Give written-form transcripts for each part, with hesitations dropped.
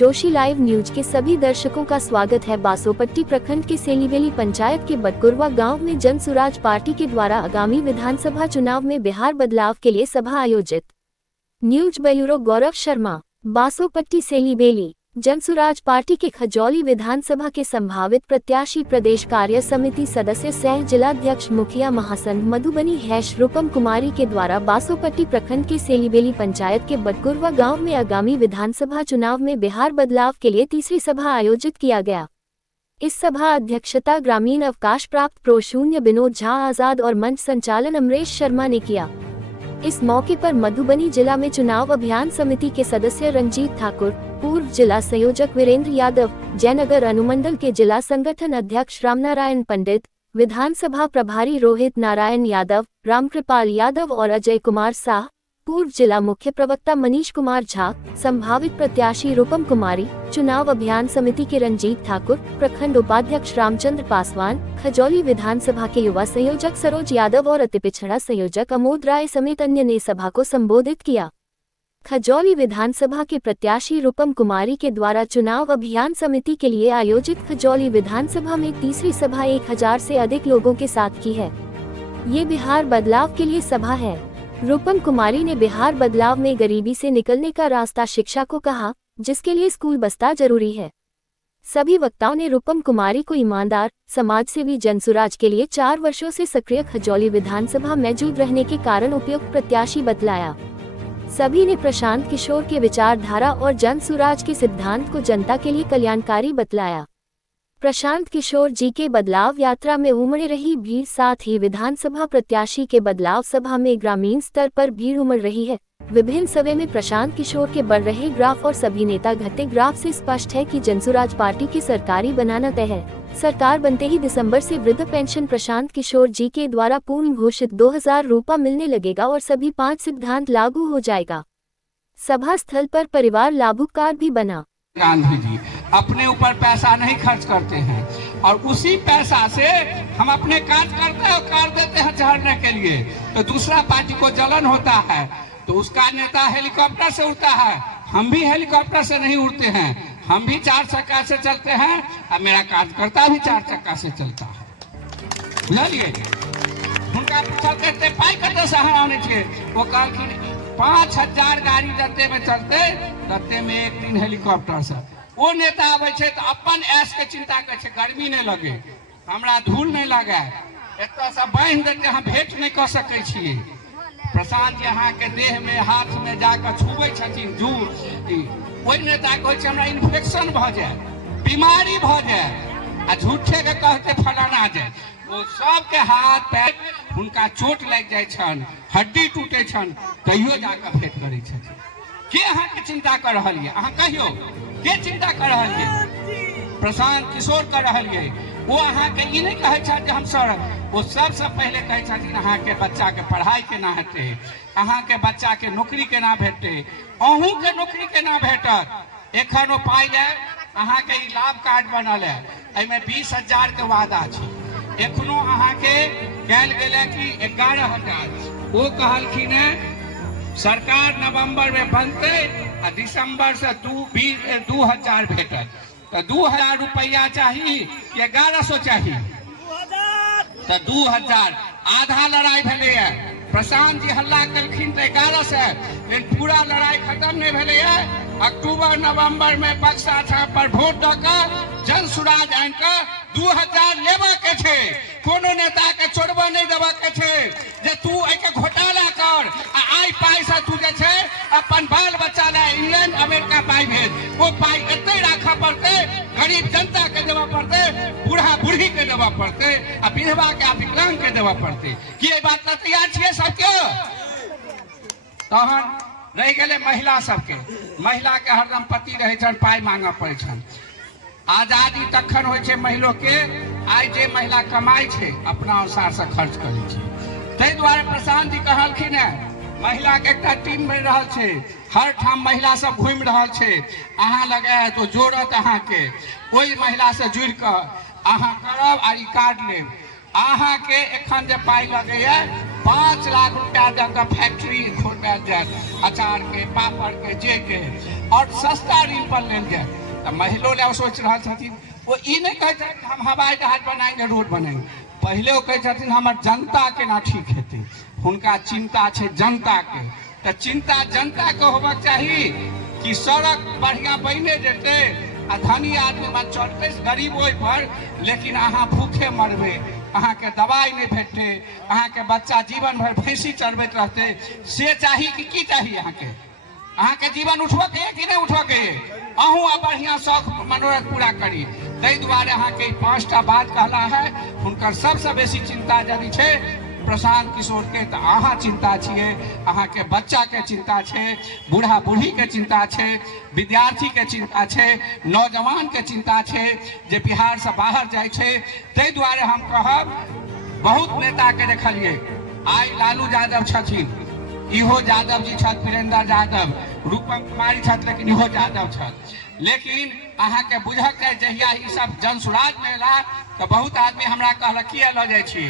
Joshi live news के सभी दर्शकों का स्वागत है। बासोपट्टी प्रखंड के सेलीवेली पंचायत के बदकुरवा गांव में जन सुराज पार्टी के द्वारा आगामी विधानसभा चुनाव में बिहार बदलाव के लिए सभा आयोजित। News bureau Gaurav Sharma. Basopatti सेलीवेली Jan Suraaj party के खजौली विधानसभा के संभावित प्रत्याशी प्रदेश कार्य समिति सदस्य सह जिलाध्यक्ष मुखिया महासंघ मधुबनी रूपम कुमारी के द्वारा बासोपट्टी प्रखंड के सेलीवेली पंचायत के बदकुरवा गांव में आगामी विधानसभा चुनाव में बिहार बदलाव के लिए तीसरी सभा आयोजित किया गया। इस सभा अध्यक्षता ग्रामीण अवकाश प्राप्त प्रो-0 विनोद झा आजाद और मंच संचालन अमरेश शर्मा ने किया। इस मौके पर मधुबनी जिला में चुनाव अभियान समिति के सदस्य रंजीत ठाकुर, पूर्व जिला संयोजक वीरेंद्र यादव, जयनगर अनुमंडल के जिला संगठन अध्यक्ष रामनारायण पंडित, विधानसभा प्रभारी रोहित नारायण यादव, रामकृपाल यादव और अजय कुमार शाह, पूर्व जिला मुख्य प्रवक्ता मनीष कुमार झा, संभावित प्रत्याशी रूपम कुमारी, चुनाव अभियान समिति के रंजीत ठाकुर, प्रखंड उपाध्यक्ष रामचंद्र पासवान, खजौली विधानसभा के युवा संयोजक सरोज यादव और अति पिछड़ा संयोजक अमोद राय समेत अन्य ने सभा को संबोधित किया। खजौली विधानसभा के प्रत्याशी रूपम कुमारी के द्वारा चुनाव अभियान समिति के लिए आयोजित खजौली विधानसभा में तीसरी सभा 1000 से अधिक लोगों के साथ की है। ये बिहार बदलाव के लिए सभा है। रूपम कुमारी ने बिहार बदलाव में गरीबी से निकलने का रास्ता शिक्षा को कहा, जिसके लिए स्कूल बस्ता जरूरी है। सभी वक्ताओं ने रूपम कुमारी को ईमानदार, समाजसेवी जनसुराज के लिए 4 वर्षों से सक्रिय खजौली विधानसभा में मौजूद रहने के कारण उपयुक्त प्रत्याशी बतलाया। सभी ने प्रशांत किशोर के विचारधारा और जनसुराज के सिद्धांत को जनता के लिए कल्याणकारी बतलाया। प्रशांत किशोर जी के बदलाव यात्रा में उमड़ रही भीड़, साथ ही विधानसभा प्रत्याशी के बदलाव सभा में ग्रामीण स्तर पर भीड़ उमड़ रही है। विभिन्न सभा में प्रशांत किशोर के बढ़ रहे ग्राफ और सभी नेता घटते ग्राफ से स्पष्ट है कि जनसुराज पार्टी की सरकारी बनाना तय है। सरकार बनते ही दिसंबर से वृद्ध पेंशन प्रशांत किशोर जी के द्वारा पूर्ण घोषित 2000 रुपया मिलने लगेगा और सभी 5 सिद्धांत लागू हो जाएगा। सभा स्थल पर परिवार लाभुकार भी बना। गांधी जी अपने ऊपर पैसा नहीं खर्च करते हैं और उसी पैसा से हम अपने कार्यकर्ता कर देते हैं चढ़ने के लिए, तो दूसरा पार्टी को जलन होता है तो उसका नेता हेलीकॉप्टर से उड़ता है। हम भी हेलीकॉप्टर से नहीं उड़ते हैं, हम भी 4 चक्का से चलते हैं और मेरा कार्यकर्ता भी 4 चक्का से चलता है। बुझलिए, उनका चलते थे पाई करते सहारा होने चाहिए। वो कहलखिन 5000 गाड़ी जते में चलते तते में एक दिन हेलीकॉप्टर से वो नेता आवे छे तो अपन ऐश के चिंता करे छे, गर्मी नहीं लगे, हमरा धूल नहीं लगे, एतय से बांध देते हम भेंट नहीं कर सके छिए। प्रशांत यहाँ के देह में हाथ में जाकर छुबे छथिन जूर, ओइ नेता कहै छे हमरा इन्फेक्शन भ जाए, बीमारी भ जाए आ झूठे के कहते फलाना जाए। वो सबके हाथ पैर उनका चोट लग जाए छन, हड्डी टूटे छन, कहियो जाकर भेंट करे छथिन। के अहाँ के चिंता कर रहल है? अहाँ कहियो के चिंता कर रहल है? प्रशांत किशोर कर रहल है। वो अहाँ के ई नहीं कहे छथि जे हम सर, वो सबसे पहले कहे छथिन अहाँ के बच्चा के पढ़ाई केना हेतै, अहाँ के बच्चा के नौकरी केना भेटतै, अहूँ के नौकरी केना भेटत। एखन ओ पाई जाए अहाँ के ई लाभ कार्ड बनल है, एमे 20,000 के वादा छै। एखनो अहाँ के कहल गेलै कि 11,000। वो कहलखिन है सरकार नवंबर में बनते और दिसंबर से 2000 भेटत, तो 2000 रुपया चाहिए कि 1100 चाहिए? तो 2000 आधा लड़ाई भेले है। प्रशांत जी हल्ला कलखिन तो 1100, लेकिन पूरा लड़ाई खत्म नहीं भेले है। अक्टूबर नवंबर में बक्सा छाप पर वोट दकर जनसुराज आन के 2000 लेबा के छे, कोनो नेता के छोड़बा नहीं देबा के छे जे तू एके घोटाला कर आ आई पाई से तू जे छे अपन बाल बच्चा ले इंग्लैंड अमेरिका पाई भेज। वो पाई एते राखा पड़ते, गरीब जनता के देवा पड़ते, बूढ़ा बूढ़ी के देवा पड़ते आ विधवा के विकलांग के देवा पड़ते। कि ये बात ना तैयार छिए सबके? तहन रह गए महिला सबके। महिला के हरदम पति रहे छन, पाई मांगा पड़े छन। आजादी तखन होय छे महिला के आइ जे महिला कमाई छे अपना अनुसार से खर्च करे छे। तै द्वारे प्रशांत जी कहलखिन है महिला के एकटा टीम बन रहल छे, हर ठाम महिला सब घूम रहल छे, अहाँ लगे तो जोड़त अहाँ के ओई महिला से जुड़ के अहाँ करब आ ई कार्ड लेब। अहाँ के एखन जे पाई लगे 5 लाख रुपया दे के फैक्ट्री खोलल जात, अचार के, पापड़ के, जे के और सस्ता ऋण पर लेल जाए। तो महिलो ने सोच रहा छथिन, वो ई नहीं कहते हम हवाई जहाज बनाएंगे, रोड बनाएंगे, पहले वो कहते हमार जनता के ना ठीक हेतै, हुनका चिंता है जनता के। तो चिंता जनता के होबक चाहिए कि सड़क बढ़िया बने जेते आ धनी आदमी में चलते गरीब ओहि पर, लेकिन अहाँ भूखे मरबे, अहाँ के दवाई नहीं भेटते, अहाँ के बच्चा जीवन भर भैंसी चरबैत रहते, से चाहिए कि चाहिए अहाँ के जीवन उठबऽ के कि नहीं उठबऽ के, अहूँ बढ़िया शौक मनोरथ पूरा करी। ताहि दुआरे अहाँ के 5टा बात कहला है, हुनकर सबसे बेसी चिंता यदि है प्रशांत किशोर के, तो अहाँ चिंता छिए, अहाँ के बच्चा के चिंता है, बूढ़ा बूढ़ी के चिंता है, विद्यार्थी के चिंता है, नौजवान के चिंता है जे बिहार से बाहर जाए छे। ताहि दुआरे हम कहब, बहुत नेता के देखलिए, आई लालू यादव छथिन, इहो यादव जी छथि, वीरेंद्र यादव, रूपम कुमारी छथि, लेकिन इहो यादव छथि। लेकिन अहाँ के बुझक है जहिया ई सब जन स्वराज में एला तो बहुत आदमी हमरा कहलक किया लऽ जाइ छी,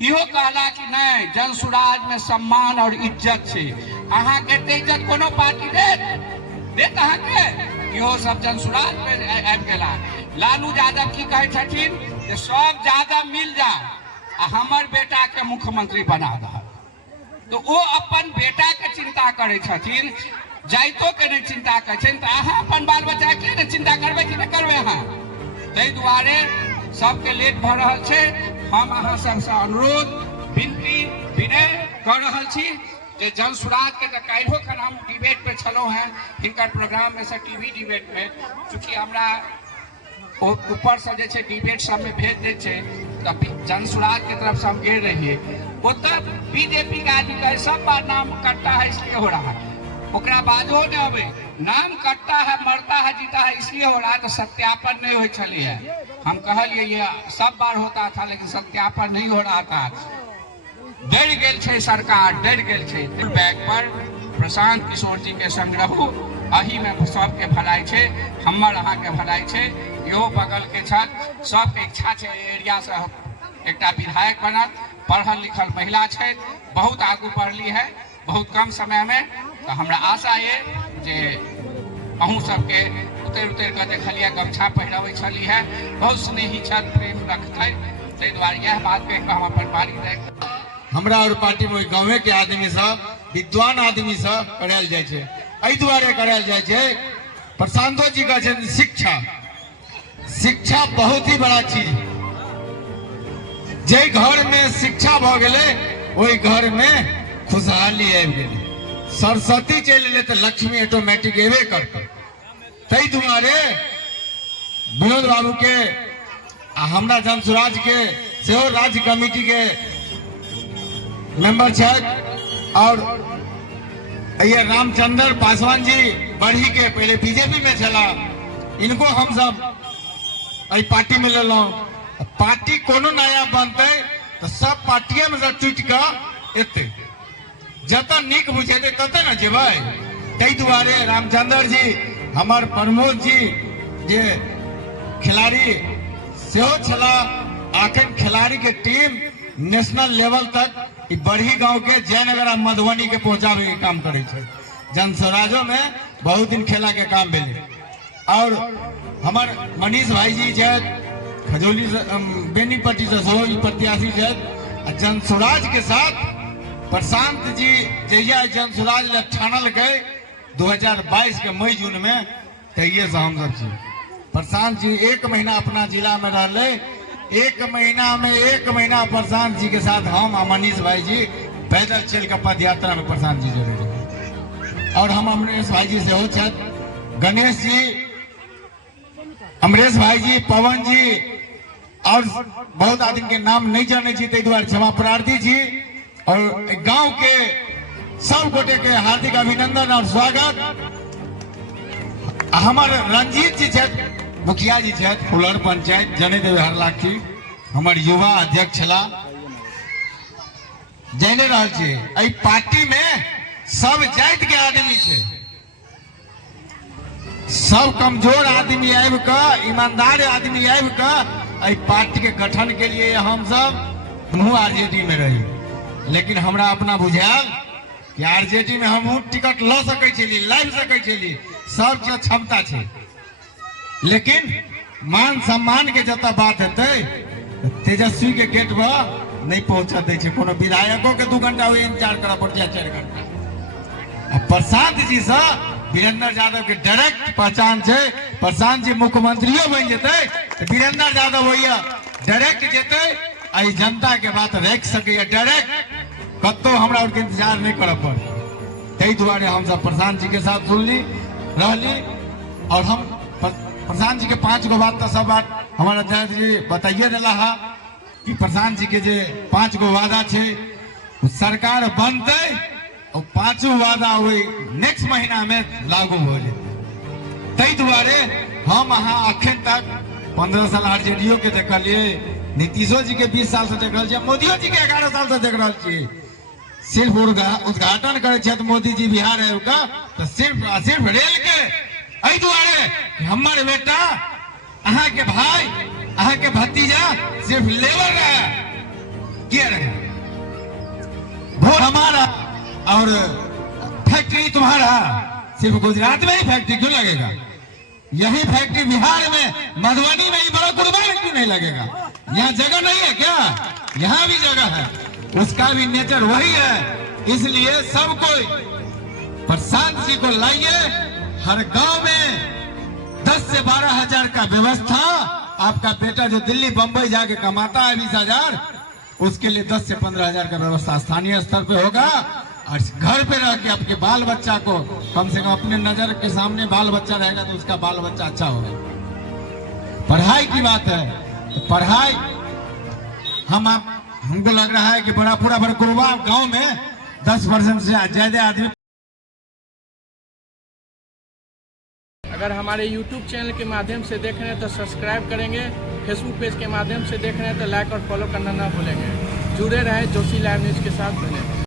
इहो कहला कि नहीं जन स्वराज में सम्मान और इज्जत है, अहाँ के इज्जत कोनो पार्टी देत अहाँ के, इहो सब जन स्वराज में आबि गेला। लालू यादव की कहे छथिन जे सब यादव मिल जा आ हमर बेटा के मुख्यमंत्री बना दह, तो वो अपन बेटा के चिंता करे छथिन, जाइतो के नहीं चिंता करे, तो अहाँ अपन बाल बच्चा के नहीं चिंता करबे कि नहीं करबे अहाँ। ताहि दुआरे सबके लेट भऽ रहल छै, हम अहाँ सबसे अनुरोध विनती विनय कर रहल छी जे जन स्वराज के तो काल्हिओ खन हम डिबेट पे छलहुँ हैं, हिनकर प्रोग्राम में से टीवी डिबेट में, चूँकि हमरा ऊपर से जे डिबेट सब में भेज दे छै, तो जन स्वराज के तरफ से हम गेल रहिए, उतर बीजेपी का आदमी कहे सब बार नाम कटता है इसलिए हो रहा है, ओकरा बाजो नहीं अबे, नाम कटता है मरता है जीता है इसलिए हो रहा है, तो सत्यापन नहीं हो चली है। हम कहलिए ये सब बार होता था लेकिन सत्यापन नहीं हो रहा था, डर गेल छै सरकार, डर गेल छै। बैग पर प्रशांत किशोर जी के संग रहू, अही में सबके भलाई छै, हमर अहाँ के भलाई छै, इहो बगल के छथि, सबके इच्छा छै एरिया से एकटा विधायक बनत, पढ़ल लिखल महिला है, बहुत आगू बढ़ली है बहुत कम समय में, तो हमरा आशा है जे अहूँ सबके उतर उतर कर देखलिए गमछा पहिरबै छली है, बहुत स्नेही छथि, प्रेम रखते, ताहि दुआरे यह बात पे हम अपन बारी दे। हमरा और पार्टी में गाँव के आदमी सब विद्वान आदमी सब करायल जाए छे, एहि दुआरे करायल जाए छे, प्रशांतो जी का शिक्षा, शिक्षा बहुत ही बड़ा चीज, जे घर में शिक्षा भ गेले ओहि घर में खुशहाली आबि गेले, सरस्वती चल एले तो लक्ष्मी ऑटोमेटिक एबे करते। ताहि दुआरे विनोद बाबू के हमरा जन स्वराज के सेहो राज्य कमेटी के मेंबर छथि, और ये रामचंद्र पासवान जी बढ़ी के पहले बीजेपी में चला, इनको हम सब पार्टी में ले लो, पार्टी कोनो नया बनते तो सब पार्टिये में से टूट के एते, जतन निक बुझेते तते न जेबै। ताहि दुआरे रामचंद्र जी हमार प्रमोद जी जे खिलाड़ी सेहो छला, आखिर खिलाड़ी के टीम नेशनल लेवल तक बढ़ी गांव के जयनगर मधुबनी के पहुंचावे के काम करे छे, जन स्वराजो में बहुत दिन खेला के काम भेले। और हमार मनीष भाई जी छथि, खजौली बेनीपट्टी से सोई प्रत्याशी छथि, जन स्वराज के साथ प्रशांत जी जहिया जन स्वराज ठानल गए 2022 के मई जून में, तहिए से हम सब छी। प्रशांत जी 1 महीना अपना जिला में रहले, 1 महीना प्रशांत जी के साथ हम मनीष भाई जी पैदल चल के पद यात्रा में प्रशांत जी जुड़े रहे। और हम अमरेश भाई जी से हो छत, गणेश जी, अमरेश भाई जी, पवन जी, और बहुत आदमी के नाम नहीं जाने छी, ताहि दुआरे क्षमा प्रार्थी छी। और गांव के सब गोटे के हार्दिक अभिनंदन और स्वागत। हमारे रंजीत जी छथि, मुखिया जी छथि, फुलर पंचायत जने देवे हरलाखी, हमारे युवा अध्यक्ष छला, जाने रहल छी। एहि पार्टी में सब जाति के आदमी छे, सब कमजोर आदमी आबि के, ईमानदार आदमी आबि के पार्टी के गठन के लिए हम सब आरजेडी में रही, लेकिन हमरा अपना बुझायल कि आरजेडी में हम टिकट ल सकै छली, लाइव सकै छली, सब के क्षमता छे, लेकिन मान सम्मान के जत बात हेतै तेजस्वी के गेट पर नहीं पहुंचा दे छे। कोनो विधायकों के 2 घंटा इंतजार करा पड़ जाए, 4 घंटा। प्रशांत जी से वीरेंद्र यादव के डायरेक्ट पहचान छे। प्रशांत जी मुख्यमंत्रियों बन जेते तो वीरेंद्र यादव भैया डायरेक्ट जेते, आई जनता के बात रख सके डायरेक्ट, कतो हमरा और के इंतजार नहीं करब पड़े। तै दुआरे हम सब प्रशांत जी के साथ सुनली रहली, और हम प्रशांत जी के 5 गो बात तो सब बात हमारा जज जी बताइए दिला है कि प्रशांत जी के जे 5 गो वादा छे सरकार बनते और 5 वादा हुई नेक्स्ट महीना में लागू हो जाए। तै दुआरे हम अहाँ अखन तक 15 साल आरजेडीओ के देखलिए, नीतीशो जी के 20 साल से देख रहा छे, मोदियो जी के 11 साल से देख रहा छे। सिर्फ उद्घाटन करे छे मोदी जी बिहार है का, तो सिर्फ रेल के एहि दुआरे हमारे बेटा अहाँ के भाई अहाँ के भतीजा सिर्फ लेबर रहे, क्या रहे, वोट हमारा और फैक्ट्री तुम्हारा। सिर्फ गुजरात में ही फैक्ट्री क्यों लगेगा? यही फैक्ट्री बिहार में मधुबनी में ही बड़ा कुर्बान क्यों नहीं लगेगा? यहाँ जगह नहीं है क्या? यहाँ भी जगह है, उसका भी नेचर वही है। इसलिए सब कोई प्रशांत जी को लाइए, हर गांव में 10 से 12 हजार का व्यवस्था। आपका बेटा जो दिल्ली बंबई जाके कमाता है 20,000, उसके लिए 10 से 15 हजार का व्यवस्था स्थानीय स्तर पे होगा। और घर पे रह के आपके बाल बच्चा को कम से कम अपने नजर के सामने बाल बच्चा रहेगा तो उसका बाल बच्चा अच्छा होगा। पढ़ाई की बात है तो पढ़ाई हमको लग रहा है कि पूरा बरकुरवा गांव में 10% से ज्यादा आदमी। अगर हमारे YouTube चैनल के माध्यम से देख रहे हैं तो सब्सक्राइब करेंगे, फेसबुक पेज के माध्यम से देख रहे हैं तो लाइक और फॉलो करना ना भूलेंगे। जुड़े रहें जोशी लाइव न्यूज़ के साथ।